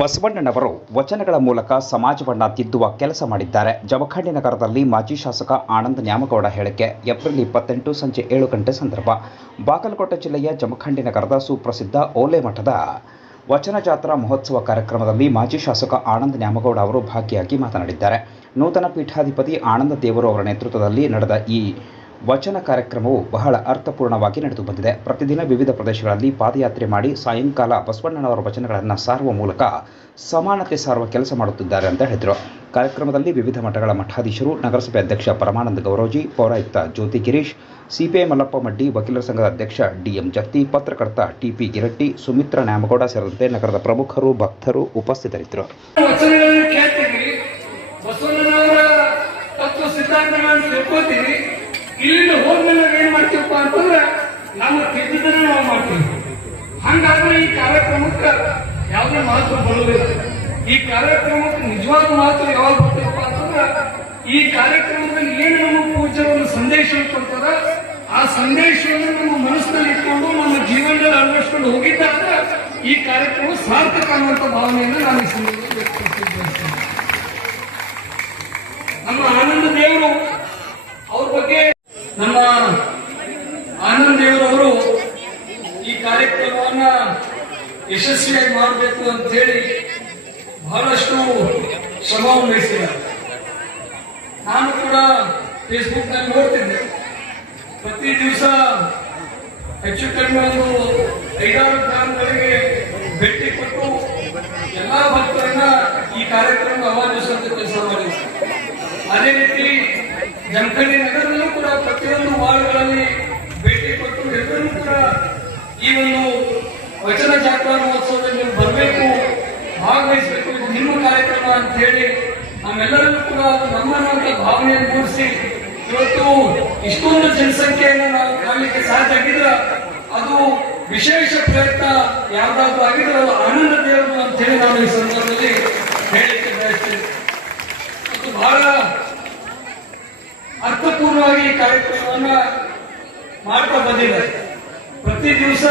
ಬಸವಣ್ಣನವರು ವಚನಗಳ ಮೂಲಕ ಸಮಾಜವನ್ನು ತಿದ್ದುವ ಕೆಲಸ ಮಾಡಿದ್ದಾರೆ. ಜಮಖಂಡಿ ನಗರದಲ್ಲಿ ಮಾಜಿ ಶಾಸಕ ಆನಂದ ನ್ಯಾಮಗೌಡ ಹೇಳಿಕೆ, ಏಪ್ರಿಲ್ ಇಪ್ಪತ್ತೆಂಟು ಸಂಜೆ ಏಳು ಗಂಟೆ ಸಂದರ್ಭ. ಬಾಗಲಕೋಟೆ ಜಿಲ್ಲೆಯ ಜಮಖಂಡಿ ನಗರದ ಸುಪ್ರಸಿದ್ಧ ಓಲೆ ಮಠದ ವಚನ ಜಾತ್ರಾ ಮಹೋತ್ಸವ ಕಾರ್ಯಕ್ರಮದಲ್ಲಿ ಮಾಜಿ ಶಾಸಕ ಆನಂದ್ ನ್ಯಾಮಗೌಡ ಅವರು ಭಾಗಿಯಾಗಿ ಮಾತನಾಡಿದ್ದಾರೆ. ನೂತನ ಪೀಠಾಧಿಪತಿ ಆನಂದ ದೇವರು ಅವರ ನೇತೃತ್ವದಲ್ಲಿ ನಡೆದ ಈ ವಚನ ಕಾರ್ಯಕ್ರಮವು ಬಹಳ ಅರ್ಥಪೂರ್ಣವಾಗಿ ನಡೆದು ಬಂದಿದೆ. ಪ್ರತಿದಿನ ವಿವಿಧ ಪ್ರದೇಶಗಳಲ್ಲಿ ಪಾದಯಾತ್ರೆ ಮಾಡಿ ಸಾಯಂಕಾಲ ಬಸವಣ್ಣನವರ ವಚನಗಳನ್ನು ಸಾರುವ ಮೂಲಕ ಸಮಾನತೆ ಸಾರುವ ಕೆಲಸ ಮಾಡುತ್ತಿದ್ದಾರೆ ಅಂತ ಹೇಳಿದರು. ಕಾರ್ಯಕ್ರಮದಲ್ಲಿ ವಿವಿಧ ಮಠಗಳ ಮಠಾಧೀಶರು, ನಗರಸಭೆ ಅಧ್ಯಕ್ಷ ಪರಮಾನಂದ ಗೌರೋಜಿ, ಪೌರಾಯುಕ್ತ ಜ್ಯೋತಿ ಗಿರೀಶ್, ಸಿಪಿಐ ಮಲ್ಲಪ್ಪ ಮಡ್ಡಿ, ವಕೀಲರ ಸಂಘದ ಅಧ್ಯಕ್ಷ ಡಿಎಂ ಜತ್ತಿ ಪತ್ರಕರ್ತ ಟಿಪಿ ಗಿರಟ್ಟಿ, ಸುಮಿತ್ರ ನ್ಯಾಮಗೌಡ ಸೇರಿದಂತೆ ನಗರದ ಪ್ರಮುಖರು, ಭಕ್ತರು ಉಪಸ್ಥಿತರಿದ್ದರು ವಚನಗಳನ್ನು ಕೇಳ್ತೀವಿ ಬಸವಣ್ಣನವರ ತತ್ವ ಸಿದ್ಧಾಂತಗಳನ್ನು ತಿಳ್ಕೊತೀವಿ ಇಲ್ಲಿಂದ ಹೋದ್ಮೇಲೆ ನಾವ್ ಏನ್ ಮಾಡ್ತೀವಪ್ಪ ಅಂತಂದ್ರೆ ನಮ್ಮ ನಾವು ಮಾಡ್ತೀವಿ. ಹಂಗಾದ್ರೆ ಈ ಕಾರ್ಯಕ್ರಮಕ್ಕೆ ಯಾವುದೇ ಮಹತ್ವ ಬರುವುದಿಲ್ಲ. ಈ ಕಾರ್ಯಕ್ರಮಕ್ಕೆ ನಿಜವಾದ ಮಹತ್ವ ಯಾವಾಗ ಬರ್ತದಪ್ಪ ಅಂತಂದ್ರೆ, ಈ ಕಾರ್ಯಕ್ರಮದಲ್ಲಿ ಏನು ನಮ್ಮ ಪೂಜ್ಯರ ಒಂದು ಸಂದೇಶ ಕೊಡ್ತಾರ ಆ ಸಂದೇಶವನ್ನು ನಮ್ಮ ಮನಸ್ಸಿನಲ್ಲಿ ಇಟ್ಕೊಂಡು ನಮ್ಮ ಜೀವನದಲ್ಲಿ ಅಳವಡಿಸ್ಕೊಂಡು ಹೋಗಿದ್ದಾಗ ಈ ಕಾರ್ಯಕ್ರಮ ಸಾರ್ಥಕ ಅನ್ನುವಂಥ ಭಾವನೆಯನ್ನು ನಾನು ಈ ಸಂದರ್ಭದಲ್ಲಿ ನಮ್ಮ ಆನಂದ ದೇವರು ಅವ್ರ ಬಗ್ಗೆ ನಮ್ಮ ಆನಂದ ದೇವರವರು ಈ ಕಾರ್ಯಕ್ರಮವನ್ನ ಯಶಸ್ವಿಯಾಗಿ ಮಾಡಬೇಕು ಅಂತ ಹೇಳಿ ಬಹಳಷ್ಟು ಶ್ರಮವನ್ನು ವಹಿಸಿದ್ದಾರೆ. ನಾನು ಕೂಡ ಫೇಸ್ಬುಕ್ನಲ್ಲಿ ನೋಡ್ತಿದ್ದೆ. ಪ್ರತಿ ದಿವಸ ಹೆಚ್ಚು ಕಡಿಮೆ ಒಂದು ಐದಾರು ಗ್ರಾಮಗಳಿಗೆ ಭೇಟಿ ಕೊಟ್ಟು ಎಲ್ಲಾ ಭಕ್ತರನ್ನ ಈ ಕಾರ್ಯಕ್ರಮ ಆಹ್ವಾನಿಸುವಂತ ಕೆಲಸ ಮಾಡಿದೆ ಅದೇ ರೀತಿ ಜಮಖಂಡಿ ನಗರದಲ್ಲೂ ಕೂಡ ಪ್ರತಿಯೊಂದು ವಾರ್ಡ್ಗಳಲ್ಲಿ ಭೇಟಿ ಕೊಟ್ಟು ಎಲ್ಲರೂ ಕೂಡ ಈ ಒಂದು ವಚನ ಜಾತ್ರಾ ಮಹೋತ್ಸವದಲ್ಲಿ ನೀವು ಬರಬೇಕು, ಭಾಗವಹಿಸಬೇಕು, ಇದು ನಿಮ್ಮ ಕಾರ್ಯಕ್ರಮ ಅಂತ ಹೇಳಿ ನಮ್ಮೆಲ್ಲರಲ್ಲೂ ಕೂಡ ನಮ್ಮನ್ನುವಂತ ಭಾವನೆಯನ್ನು ಮೂಡಿಸಿ, ಇವತ್ತು ಇಷ್ಟೊಂದು ಜನಸಂಖ್ಯೆಯನ್ನು ನಾವು ಕಾಣಲಿಕ್ಕೆ ಸಾಧ್ಯ ಆಗಿದ್ರೆ, ಅದು ವಿಶೇಷ ಪ್ರಯತ್ನ ಯಾವ್ದಾದ್ರು ಆಗಿದ್ರೆ ಅದು ಆನಂದ ದೇವರು ಅಂತ ಹೇಳಿ ನಾನು ಈ ಸಂದರ್ಭದಲ್ಲಿ ಹೇಳಲಿಕ್ಕೆ ಬಯಸ್ತೇನೆ. ಮತ್ತು ಬಹಳ ಅರ್ಥಪೂರ್ಣವಾಗಿ ಈ ಕಾರ್ಯಕ್ರಮವನ್ನ ಮಾಡ್ತಾ ಬಂದಿದ್ದಾರೆ. ಪ್ರತಿ ದಿವಸ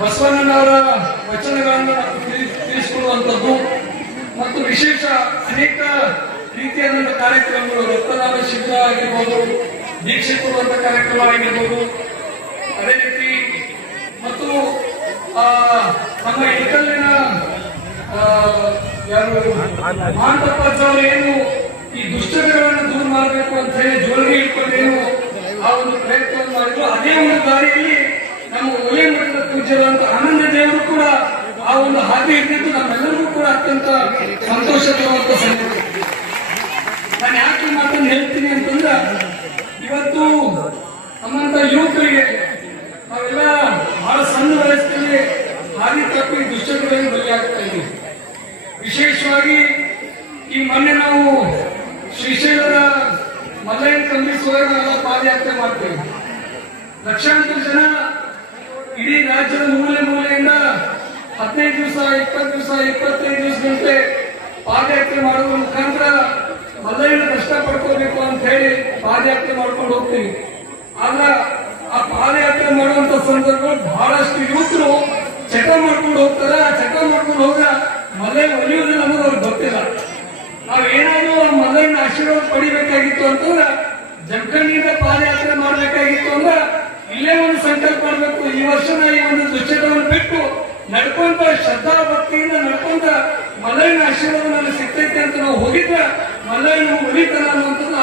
ಬಸವಣ್ಣನವರ ವಚನಗಳನ್ನು ನಾವು ತಿಳಿ- ತಿಳಿಸಿಕೊಡುವಂಥದ್ದು ಮತ್ತು ವಿಶೇಷ ಅನೇಕ ರೀತಿಯಾದಂಥ ಕಾರ್ಯಕ್ರಮಗಳು, ರಕ್ತದಾನ ಶಿಬಿರ ಆಗಿರ್ಬೋದು, ದೀಕ್ಷೆ ಕೊಡುವಂಥ ಕಾರ್ಯಕ್ರಮ ಆಗಿರ್ಬೋದು. ಅದೇ ರೀತಿ ಮತ್ತು ನಮ್ಮ ಇಟಲಿನ ಯಾರು, ಮಾಂತಪ್ಪಾಜ್ ಅವರು ಏನು ಈ ದುಷ್ಟಗಳನ್ನು ದೂರ ಮಾಡಬೇಕು ಅಂತ ಹೇಳಿ ಜೋರಿಗೆ ಇಟ್ಕೊಂಡು ಏನು ಆ ಒಂದು ಪ್ರಯತ್ನವನ್ನು ಮಾಡಿದ್ರು. ಅದೇ ಒಂದು ದಾರಿಯಲ್ಲಿ ನಮ್ಮ ಒಲೆ ಮಠದ ಪೂಜ್ಯರಂತ ಆನಂದ ದೇವರು ಕೂಡ ಆ ಒಂದು ಹಾದಿ ಹಿಡಿದಿದ್ದು ನಮ್ಮೆಲ್ಲರಿಗೂ ಕೂಡ ಅತ್ಯಂತ ಸಂತೋಷಕರವಾದ ಸಂಗತಿ. ನಾನು ಯಾಕೆ ಮಾತನ್ನು ಹೇಳ್ತೀನಿ ಅಂತಂದ್ರೆ, ಇವತ್ತು ನಮ್ಮಂತ ಯುವಕರಿಗೆ ನಾವೆಲ್ಲ ಬಹಳ ಸಣ್ಣ ವಯಸ್ಸಲ್ಲಿ ಹಾದಿ ತಪ್ಪಿ ಬಲಿ ಬಲಿಯಾಗ್ತಾ ಇದ್ದೀವಿ. ವಿಶೇಷವಾಗಿ ಈ ಮೊನ್ನೆ ನಾವು ಶ್ರೀಶೈಲದ ಮಲ್ಲಯ್ಯ ಕಂಬಿಸುವಾಗ ನಾವೆಲ್ಲ ಪಾದಯಾತ್ರೆ ಮಾಡ್ತೇವೆ ಲಕ್ಷಾಂತರ ಜನ ಇಡೀ ರಾಜ್ಯದ ಮೂಲೆ ಮೂಲೆಯಿಂದ ಹದಿನೈದು ದಿವಸ, ಇಪ್ಪತ್ತು ದಿವಸ, ಇಪ್ಪತ್ತೈದು ದಿವಸದಂತೆ ಪಾದಯಾತ್ರೆ ಮಾಡುವ ಮುಖಾಂತರ ಮಲ್ಲಯ್ಯನ ಕಷ್ಟ ಪಡ್ಕೋಬೇಕು ಅಂತ ಹೇಳಿ ಪಾದಯಾತ್ರೆ ಮಾಡ್ಕೊಂಡು ಹೋಗ್ತೀವಿ. ಆದ್ರ ಆ ಪಾದಯಾತ್ರೆ ಮಾಡುವಂತ ಸಂದರ್ಭ ಬಹಳಷ್ಟು ಯುವಕರು ಚಟ ಮಾಡ್ಕೊಂಡು ಹೋಗ್ತಾರ. ಚಟ ಮಾಡ್ಕೊಂಡು ಹೋಗ ಮಲ್ಲಯ್ಯ ಒಲಿಯೋದಿಲ್ಲ ಅನ್ನೋದು ಅವ್ರಿಗೆ ಗೊತ್ತಿಲ್ಲ. ನಾವೇನಾದ್ರೂ ಆ ಮಲ್ಲಯ್ಯನ ಆಶೀರ್ವಾದ ಪಡಿಬೇಕಾಗಿತ್ತು ಅಂತಂದ್ರೆ ಜಮಖಂಡಿಯಿಂದ ಪಾದಯಾತ್ರೆ ಮಾಡ್ಬೇಕಾಗಿತ್ತು ಅಂದ್ರೆ ಇಲ್ಲೇ ಒಂದು ಸಂಕಲ್ಪ ಮಾಡಬೇಕು. ಈ ವರ್ಷನ ಈ ಒಂದು ದುಶ್ಚಟವನ್ನು ಬಿಟ್ಟು ನಡ್ಕೊಂತ ಶ್ರದ್ಧಾ ಭಕ್ತಿಯಿಂದ ನಡ್ಕೊಂತ ಮಲ್ಲಯ್ಯನ ಆಶೀರ್ವಾದ ನನಗೆ ಸಿಗ್ತೈತೆ ಅಂತ ನಾವು ಹೋಗಿದ್ರೆ ಮಲ್ಲಯ್ಯನ ಉಳಿತಾರ ಅನ್ನುವಂಥದ್ದು